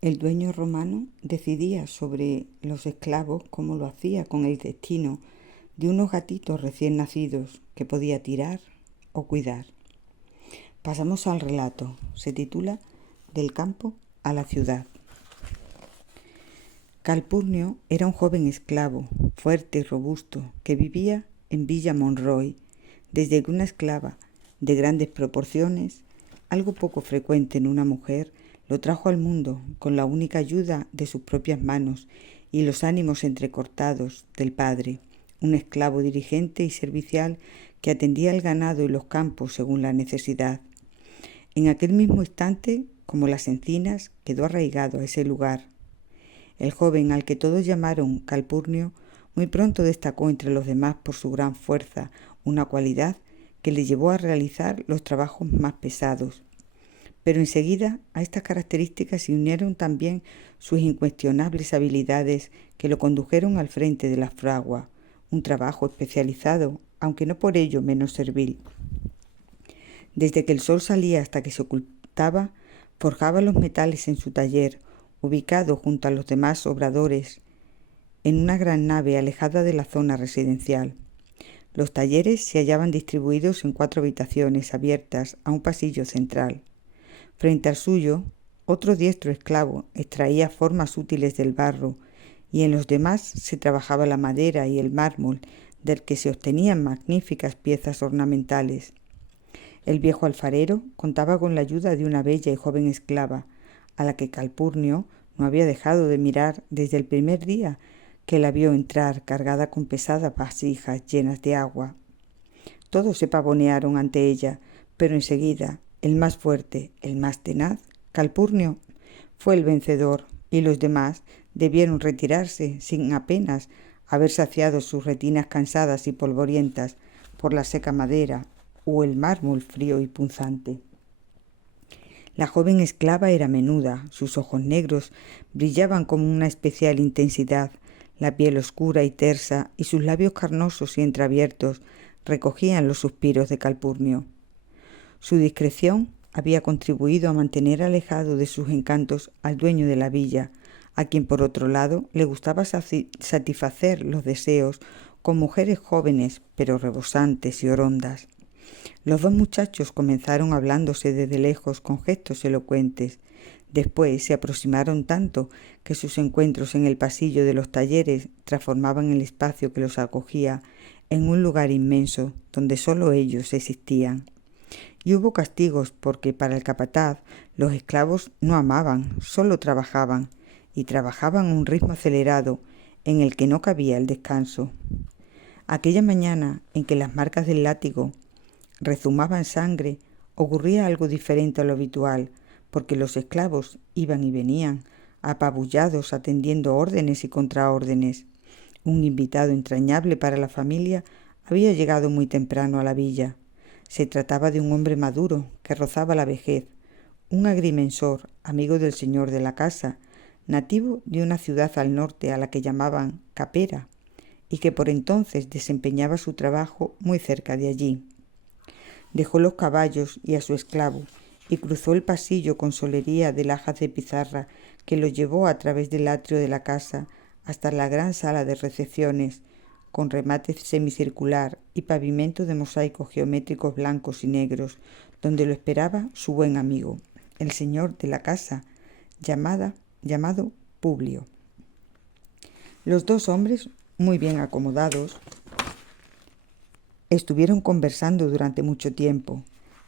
El dueño romano decidía sobre los esclavos como lo hacía con el destino de unos gatitos recién nacidos que podía tirar o cuidar. Pasamos al relato. Se titula Del campo a la ciudad. Calpurnio era un joven esclavo, fuerte y robusto, que vivía en Villa Monroy, desde que una esclava de grandes proporciones, algo poco frecuente en una mujer, lo trajo al mundo con la única ayuda de sus propias manos y los ánimos entrecortados del padre, un esclavo dirigente y servicial que atendía el ganado y los campos según la necesidad. En aquel mismo instante, como las encinas, quedó arraigado a ese lugar. El joven, al que todos llamaron Calpurnio, muy pronto destacó entre los demás por su gran fuerza, una cualidad que le llevó a realizar los trabajos más pesados. Pero enseguida a estas características se unieron también sus incuestionables habilidades que lo condujeron al frente de la fragua, un trabajo especializado, aunque no por ello menos servil. Desde que el sol salía hasta que se ocultaba, forjaba los metales en su taller, ubicado junto a los demás obradores, en una gran nave alejada de la zona residencial. Los talleres se hallaban distribuidos en 4 habitaciones abiertas a un pasillo central. Frente al suyo, otro diestro esclavo extraía formas útiles del barro, y en los demás se trabajaba la madera y el mármol, del que se obtenían magníficas piezas ornamentales. El viejo alfarero contaba con la ayuda de una bella y joven esclava, a la que Calpurnio no había dejado de mirar desde el primer día que la vio entrar cargada con pesadas vasijas llenas de agua. Todos se pavonearon ante ella, pero enseguida el más fuerte, el más tenaz, Calpurnio, fue el vencedor, y los demás debieron retirarse sin apenas haber saciado sus retinas cansadas y polvorientas por la seca madera o el mármol frío y punzante. La joven esclava era menuda, sus ojos negros brillaban con una especial intensidad, la piel oscura y tersa y sus labios carnosos y entreabiertos recogían los suspiros de Calpurnio. Su discreción había contribuido a mantener alejado de sus encantos al dueño de la villa, a quien por otro lado le gustaba satisfacer los deseos con mujeres jóvenes pero rebosantes y orondas. Los 2 muchachos comenzaron hablándose desde lejos con gestos elocuentes. Después se aproximaron tanto que sus encuentros en el pasillo de los talleres transformaban el espacio que los acogía en un lugar inmenso donde solo ellos existían. Y hubo castigos porque para el capataz los esclavos no amaban, solo trabajaban, y trabajaban a un ritmo acelerado en el que no cabía el descanso. Aquella mañana en que las marcas del látigo rezumaban sangre, ocurría algo diferente a lo habitual, porque los esclavos iban y venían, apabullados atendiendo órdenes y contraórdenes. Un invitado entrañable para la familia había llegado muy temprano a la villa. Se trataba de un hombre maduro que rozaba la vejez, un agrimensor, amigo del señor de la casa, nativo de una ciudad al norte a la que llamaban Capera, y que por entonces desempeñaba su trabajo muy cerca de allí. Dejó los caballos y a su esclavo y cruzó el pasillo con solería de lajas de pizarra que lo llevó a través del atrio de la casa hasta la gran sala de recepciones, con remate semicircular y pavimento de mosaicos geométricos blancos y negros, donde lo esperaba su buen amigo, el señor de la casa, llamado Publio. Los 2 hombres, muy bien acomodados, estuvieron conversando durante mucho tiempo.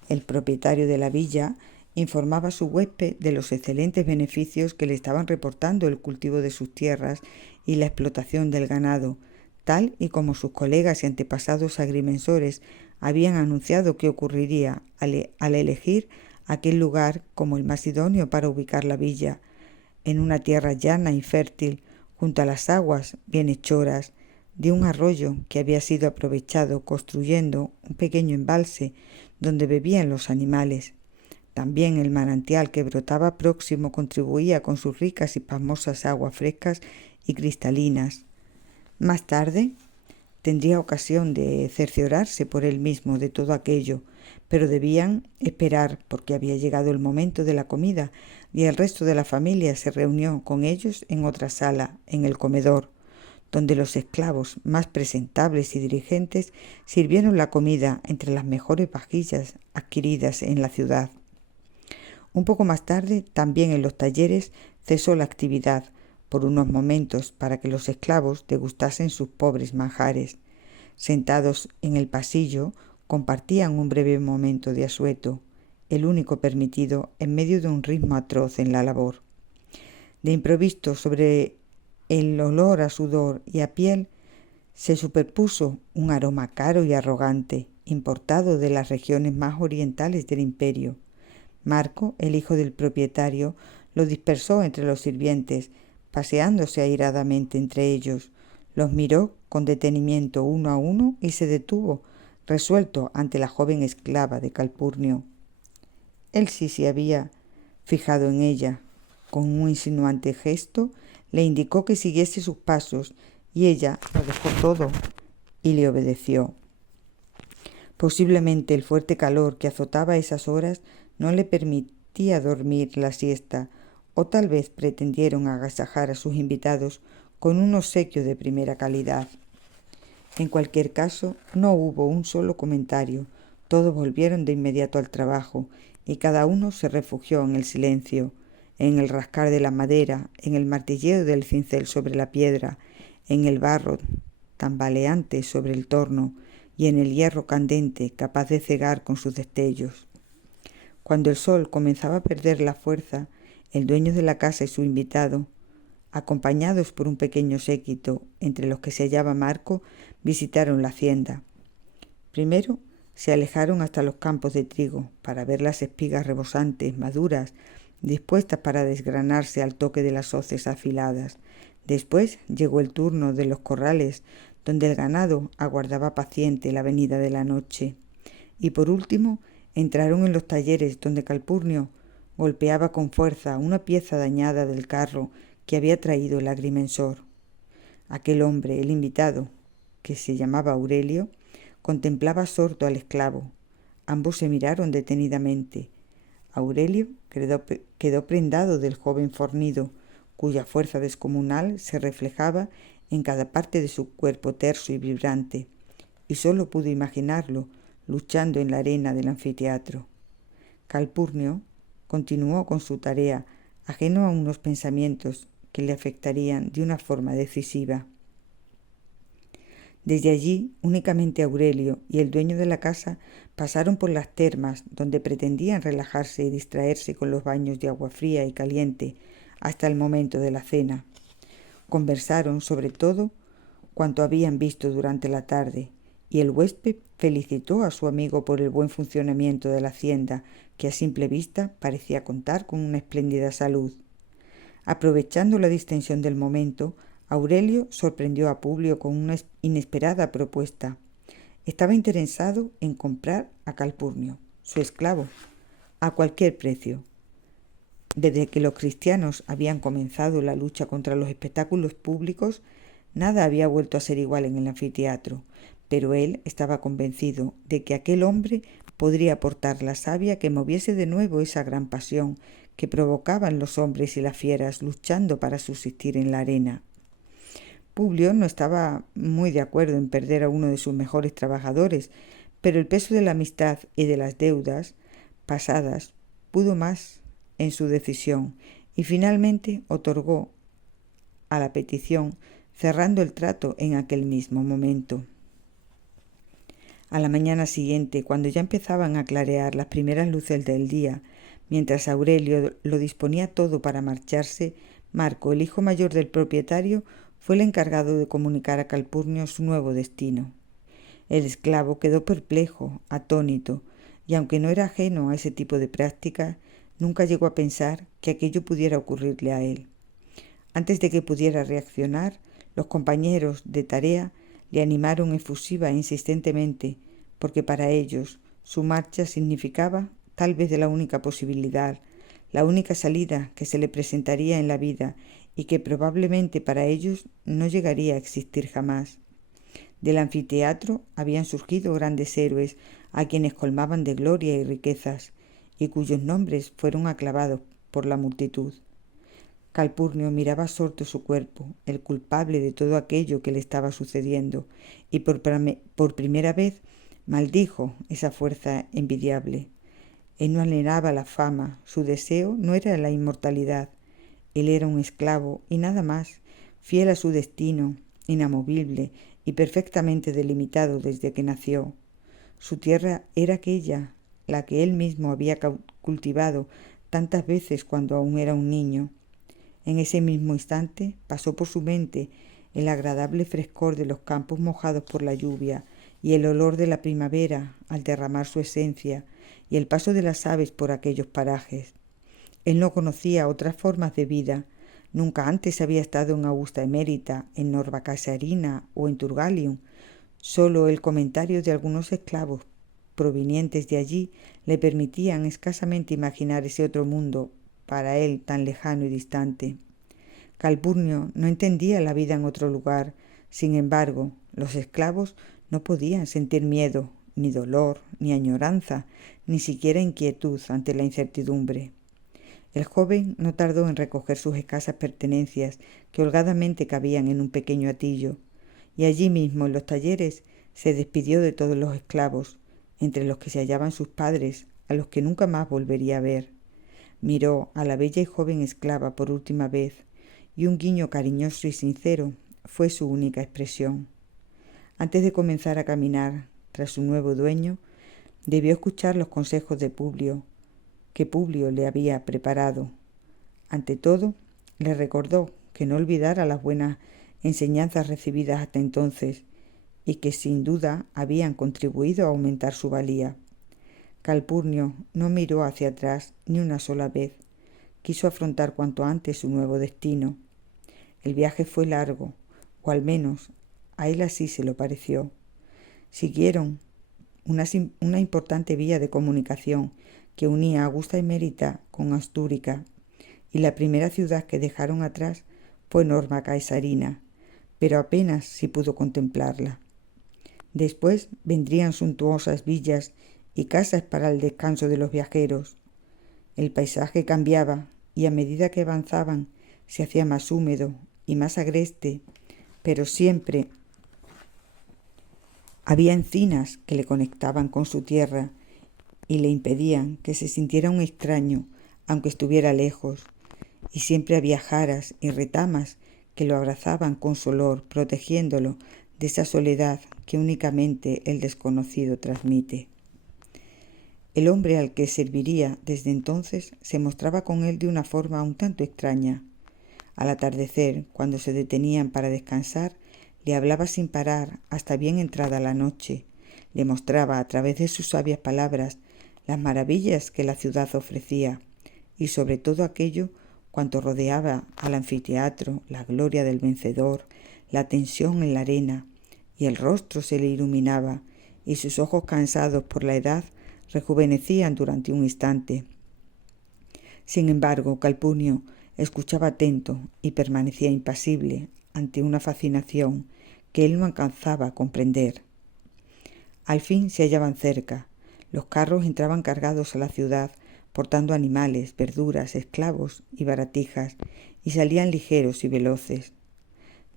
El propietario de la villa informaba a su huésped de los excelentes beneficios que le estaban reportando el cultivo de sus tierras y la explotación del ganado, tal y como sus colegas y antepasados agrimensores habían anunciado que ocurriría al elegir aquel lugar como el más idóneo para ubicar la villa, en una tierra llana y fértil, junto a las aguas bienhechoras de un arroyo que había sido aprovechado construyendo un pequeño embalse donde bebían los animales. También el manantial que brotaba próximo contribuía con sus ricas y pasmosas aguas frescas y cristalinas. Más tarde tendría ocasión de cerciorarse por él mismo de todo aquello, pero debían esperar porque había llegado el momento de la comida, y el resto de la familia se reunió con ellos en otra sala, en el comedor, donde los esclavos más presentables y dirigentes sirvieron la comida entre las mejores vajillas adquiridas en la ciudad. Un poco más tarde, también en los talleres, cesó la actividad por unos momentos para que los esclavos degustasen sus pobres manjares. Sentados en el pasillo, compartían un breve momento de asueto, el único permitido en medio de un ritmo atroz en la labor. De improviso, sobre el olor a sudor y a piel, se superpuso un aroma caro y arrogante, importado de las regiones más orientales del imperio. Marco, el hijo del propietario, lo dispersó entre los sirvientes, paseándose airadamente entre ellos. Los miró con detenimiento uno a uno y se detuvo, resuelto ante la joven esclava de Calpurnio. Él sí se había fijado en ella. Con un insinuante gesto le indicó que siguiese sus pasos y ella lo dejó todo y le obedeció. Posiblemente el fuerte calor que azotaba a esas horas no le permitía dormir la siesta, o tal vez pretendieron agasajar a sus invitados con un obsequio de primera calidad. En cualquier caso, no hubo un solo comentario. Todos volvieron de inmediato al trabajo y cada uno se refugió en el silencio, en el rascar de la madera, en el martilleo del cincel sobre la piedra, en el barro tambaleante sobre el torno y en el hierro candente capaz de cegar con sus destellos. Cuando el sol comenzaba a perder la fuerza, el dueño de la casa y su invitado, acompañados por un pequeño séquito, entre los que se hallaba Marco, visitaron la hacienda. Primero se alejaron hasta los campos de trigo para ver las espigas rebosantes, maduras, dispuestas para desgranarse al toque de las hoces afiladas. Después llegó el turno de los corrales, donde el ganado aguardaba paciente la venida de la noche. Y por último entraron en los talleres, donde Calpurnio golpeaba con fuerza una pieza dañada del carro que había traído el agrimensor. Aquel hombre, el invitado, que se llamaba Aurelio, contemplaba sordo al esclavo. Ambos se miraron detenidamente. Aurelio quedó prendado del joven fornido, cuya fuerza descomunal se reflejaba en cada parte de su cuerpo terso y vibrante, y sólo pudo imaginarlo luchando en la arena del anfiteatro. Calpurnio continuó con su tarea, ajeno a unos pensamientos que le afectarían de una forma decisiva. Desde allí, únicamente Aurelio y el dueño de la casa pasaron por las termas, donde pretendían relajarse y distraerse con los baños de agua fría y caliente hasta el momento de la cena. Conversaron sobre todo cuanto habían visto durante la tarde, y el huésped felicitó a su amigo por el buen funcionamiento de la hacienda, que a simple vista parecía contar con una espléndida salud. Aprovechando la distensión del momento, Aurelio sorprendió a Publio con una inesperada propuesta. Estaba interesado en comprar a Calpurnio, su esclavo, a cualquier precio. Desde que los cristianos habían comenzado la lucha contra los espectáculos públicos, nada había vuelto a ser igual en el anfiteatro, pero él estaba convencido de que aquel hombre podría aportar la savia que moviese de nuevo esa gran pasión que provocaban los hombres y las fieras luchando para subsistir en la arena. Publio no estaba muy de acuerdo en perder a uno de sus mejores trabajadores, pero el peso de la amistad y de las deudas pasadas pudo más en su decisión y finalmente otorgó a la petición, cerrando el trato en aquel mismo momento. A la mañana siguiente, cuando ya empezaban a clarear las primeras luces del día, mientras Aurelio lo disponía todo para marcharse, Marco, el hijo mayor del propietario, fue el encargado de comunicar a Calpurnio su nuevo destino. El esclavo quedó perplejo, atónito, y aunque no era ajeno a ese tipo de prácticas, nunca llegó a pensar que aquello pudiera ocurrirle a él. Antes de que pudiera reaccionar, los compañeros de tarea le animaron efusiva e insistentemente, porque para ellos su marcha significaba tal vez la única posibilidad, la única salida que se le presentaría en la vida y que probablemente para ellos no llegaría a existir jamás. Del anfiteatro habían surgido grandes héroes a quienes colmaban de gloria y riquezas, y cuyos nombres fueron aclamados por la multitud. Calpurnio miraba absorto su cuerpo, el culpable de todo aquello que le estaba sucediendo, y por primera vez maldijo esa fuerza envidiable. Él no anhelaba la fama, su deseo no era la inmortalidad. Él era un esclavo y nada más, fiel a su destino, inamovible y perfectamente delimitado desde que nació. Su tierra era aquella, la que él mismo había cultivado tantas veces cuando aún era un niño. En ese mismo instante pasó por su mente el agradable frescor de los campos mojados por la lluvia y el olor de la primavera al derramar su esencia y el paso de las aves por aquellos parajes. Él no conocía otras formas de vida. Nunca antes había estado en Augusta Emérita, en Norva Caesarina o en Turgalium. Solo el comentario de algunos esclavos provenientes de allí le permitían escasamente imaginar ese otro mundo para él tan lejano y distante. Calpurnio no entendía la vida en otro lugar. Sin embargo, los esclavos no podían sentir miedo, ni dolor, ni añoranza, ni siquiera inquietud ante la incertidumbre. El joven no tardó en recoger sus escasas pertenencias que holgadamente cabían en un pequeño hatillo, y allí mismo en los talleres se despidió de todos los esclavos, entre los que se hallaban sus padres, a los que nunca más volvería a ver. Miró a la bella y joven esclava por última vez, y un guiño cariñoso y sincero fue su única expresión. Antes de comenzar a caminar tras su nuevo dueño, debió escuchar los consejos de Publio, que Publio le había preparado. Ante todo, le recordó que no olvidara las buenas enseñanzas recibidas hasta entonces y que sin duda habían contribuido a aumentar su valía. Calpurnio no miró hacia atrás ni una sola vez. Quiso afrontar cuanto antes su nuevo destino. El viaje fue largo, o al menos a él así se lo pareció. Siguieron una importante vía de comunicación que unía Augusta Emérita con Astúrica, y la primera ciudad que dejaron atrás fue Norva Caesarina, pero apenas si pudo contemplarla. Después vendrían suntuosas villas y casas para el descanso de los viajeros. El paisaje cambiaba y a medida que avanzaban se hacía más húmedo y más agreste, pero siempre había encinas que le conectaban con su tierra y le impedían que se sintiera un extraño aunque estuviera lejos, y siempre había jaras y retamas que lo abrazaban con su olor, protegiéndolo de esa soledad que únicamente el desconocido transmite. El hombre al que serviría desde entonces se mostraba con él de una forma un tanto extraña. Al atardecer, cuando se detenían para descansar, le hablaba sin parar hasta bien entrada la noche. Le mostraba a través de sus sabias palabras las maravillas que la ciudad ofrecía y sobre todo aquello cuanto rodeaba al anfiteatro, la gloria del vencedor, la tensión en la arena, y el rostro se le iluminaba y sus ojos cansados por la edad rejuvenecían durante un instante. Sin embargo, Calpurnio escuchaba atento y permanecía impasible ante una fascinación que él no alcanzaba a comprender. Al fin se hallaban cerca. Los carros entraban cargados a la ciudad, portando animales, verduras, esclavos y baratijas, y salían ligeros y veloces.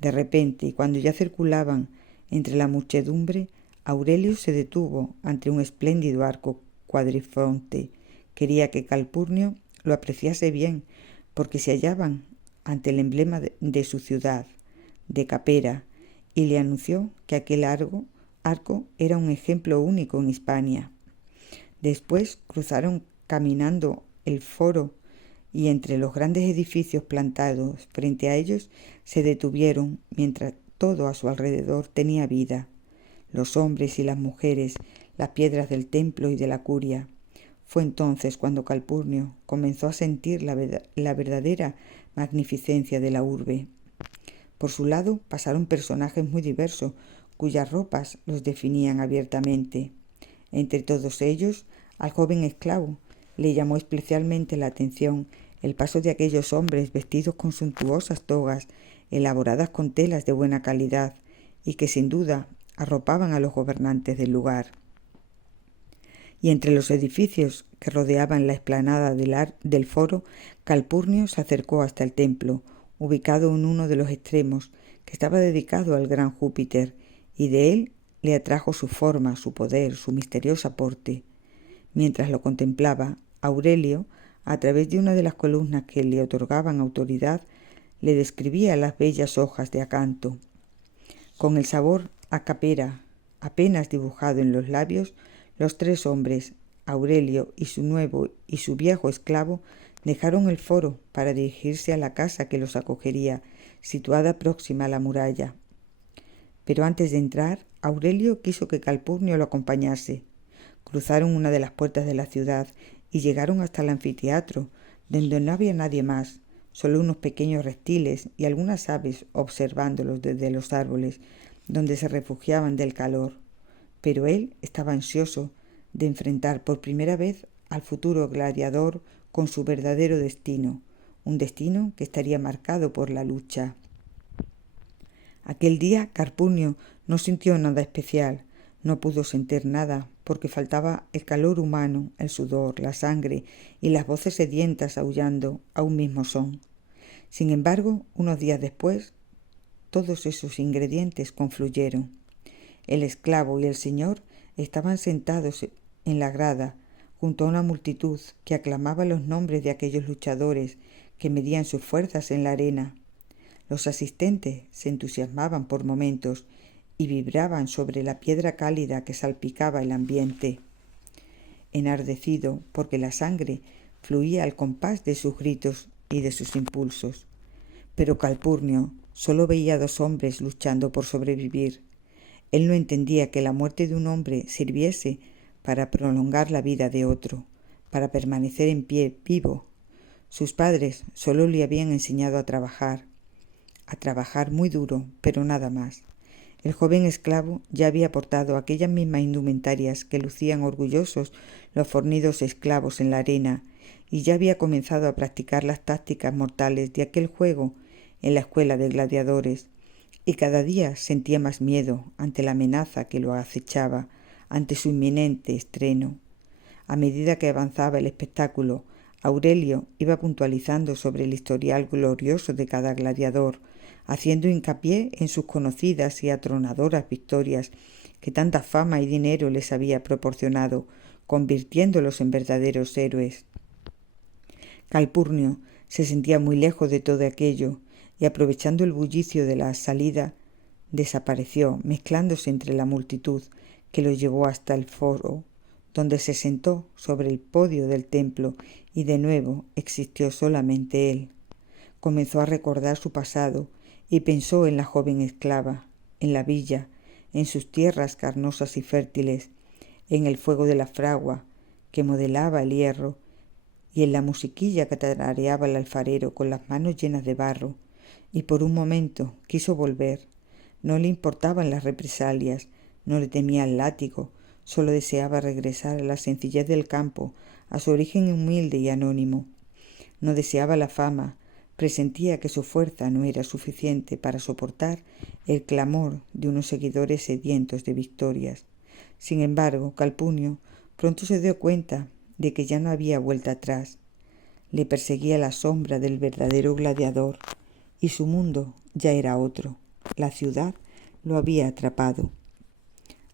De repente, y cuando ya circulaban entre la muchedumbre, Aurelio se detuvo ante un espléndido arco cuadrifronte. Quería que Calpurnio lo apreciase bien, porque se hallaban ante el emblema de su ciudad, de Capera, y le anunció que aquel arco era un ejemplo único en Hispania. Después cruzaron caminando el foro y entre los grandes edificios plantados frente a ellos se detuvieron mientras todo a su alrededor tenía vida. Los hombres y las mujeres, las piedras del templo y de la curia. Fue entonces cuando Calpurnio comenzó a sentir la verdadera magnificencia de la urbe. Por su lado pasaron personajes muy diversos, cuyas ropas los definían abiertamente. Entre todos ellos, al joven esclavo le llamó especialmente la atención el paso de aquellos hombres vestidos con suntuosas togas, elaboradas con telas de buena calidad, y que sin duda arropaban a los gobernantes del lugar. Y entre los edificios que rodeaban la explanada del foro Calpurnio se acercó hasta el templo, ubicado en uno de los extremos, que estaba dedicado al gran Júpiter, y de él le atrajo su forma, su poder, su misteriosa porte. Mientras lo contemplaba, Aurelio, a través de una de las columnas que le otorgaban autoridad, le describía las bellas hojas de acanto. Con el sabor a capera apenas dibujado en los labios, los tres hombres, Aurelio y su nuevo y su viejo esclavo, dejaron el foro para dirigirse a la casa que los acogería, situada próxima a la muralla. Pero antes de entrar, Aurelio quiso que Calpurnio lo acompañase. Cruzaron una de las puertas de la ciudad y llegaron hasta el anfiteatro, donde no había nadie más, solo unos pequeños reptiles y algunas aves observándolos desde los árboles, donde se refugiaban del calor. Pero él estaba ansioso de enfrentar por primera vez al futuro gladiador con su verdadero destino, un destino que estaría marcado por la lucha. Aquel día Calpurnio no sintió nada especial, no pudo sentir nada porque faltaba el calor humano, el sudor, la sangre y las voces sedientas aullando a un mismo son. Sin embargo, unos días después, todos esos ingredientes confluyeron. El esclavo y el señor estaban sentados en la grada, junto a una multitud que aclamaba los nombres de aquellos luchadores que medían sus fuerzas en la arena. Los asistentes se entusiasmaban por momentos y vibraban sobre la piedra cálida que salpicaba el ambiente, enardecido porque la sangre fluía al compás de sus gritos y de sus impulsos. Pero Calpurnio solo veía dos hombres luchando por sobrevivir. Él no entendía que la muerte de un hombre sirviese para prolongar la vida de otro, para permanecer en pie, vivo. Sus padres solo le habían enseñado a trabajar muy duro, pero nada más. El joven esclavo ya había portado aquellas mismas indumentarias que lucían orgullosos los fornidos esclavos en la arena, y ya había comenzado a practicar las tácticas mortales de aquel juego en la escuela de gladiadores, y cada día sentía más miedo ante la amenaza que lo acechaba, ante su inminente estreno. A medida que avanzaba el espectáculo, Aurelio iba puntualizando sobre el historial glorioso de cada gladiador, haciendo hincapié en sus conocidas y atronadoras victorias que tanta fama y dinero les había proporcionado, convirtiéndolos en verdaderos héroes. Calpurnio se sentía muy lejos de todo aquello y, aprovechando el bullicio de la salida, desapareció, mezclándose entre la multitud que lo llevó hasta el foro, donde se sentó sobre el podio del templo y de nuevo existió solamente él. Comenzó a recordar su pasado y pensó en la joven esclava, en la villa, en sus tierras carnosas y fértiles, en el fuego de la fragua que modelaba el hierro y en la musiquilla que tarareaba el alfarero con las manos llenas de barro, y por un momento quiso volver. No le importaban las represalias, no le temía el látigo, solo deseaba regresar a la sencillez del campo, a su origen humilde y anónimo. No deseaba la fama, presentía que su fuerza no era suficiente para soportar el clamor de unos seguidores sedientos de victorias. Sin embargo, Calpurnio pronto se dio cuenta de que ya no había vuelta atrás. Le perseguía la sombra del verdadero gladiador, y su mundo ya era otro. La ciudad lo había atrapado.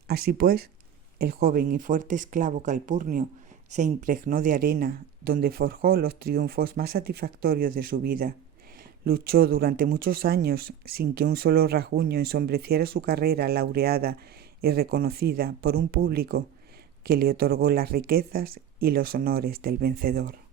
Así pues, el joven y fuerte esclavo Calpurnio se impregnó de arena, donde forjó los triunfos más satisfactorios de su vida. Luchó durante muchos años sin que un solo rasguño ensombreciera su carrera laureada y reconocida por un público que le otorgó las riquezas y los honores del vencedor.